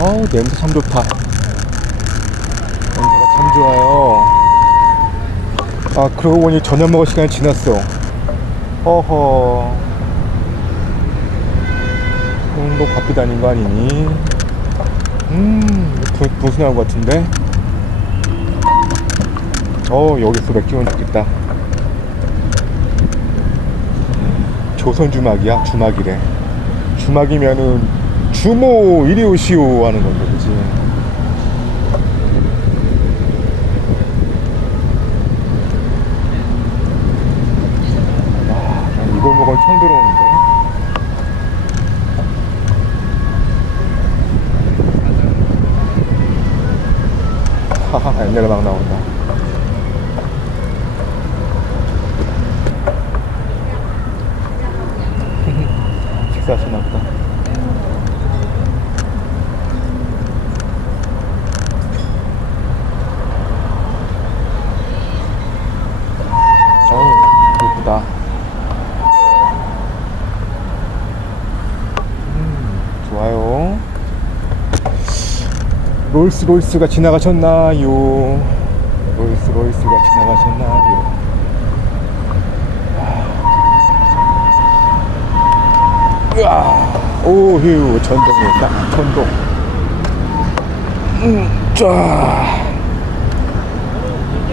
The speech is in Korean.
어우 냄새 참 좋다. 냄새가 참 좋아요. 아 그러고 보니 저녁 먹을 시간이 지났어. 음, 너 바삐 다닌 거 아니니? 음 부, 분수 나온 것 같은데? 어 여기서 맥주면 좋겠다. 조선 주막이야 주막이래. 주막이면은 주모 이리 오시오 하는 건데 그지? 와, 난 이걸 먹으면 처음 들어오는데. 하하 옛날에 막 나온다. 식사하시나 보다 어우 예쁘다 음 좋아요 롤스로이스가 지나가셨나요? 롤스로이스가 지나가셨나요? 으아 오휴 전동이었다. 전동 음, 쫙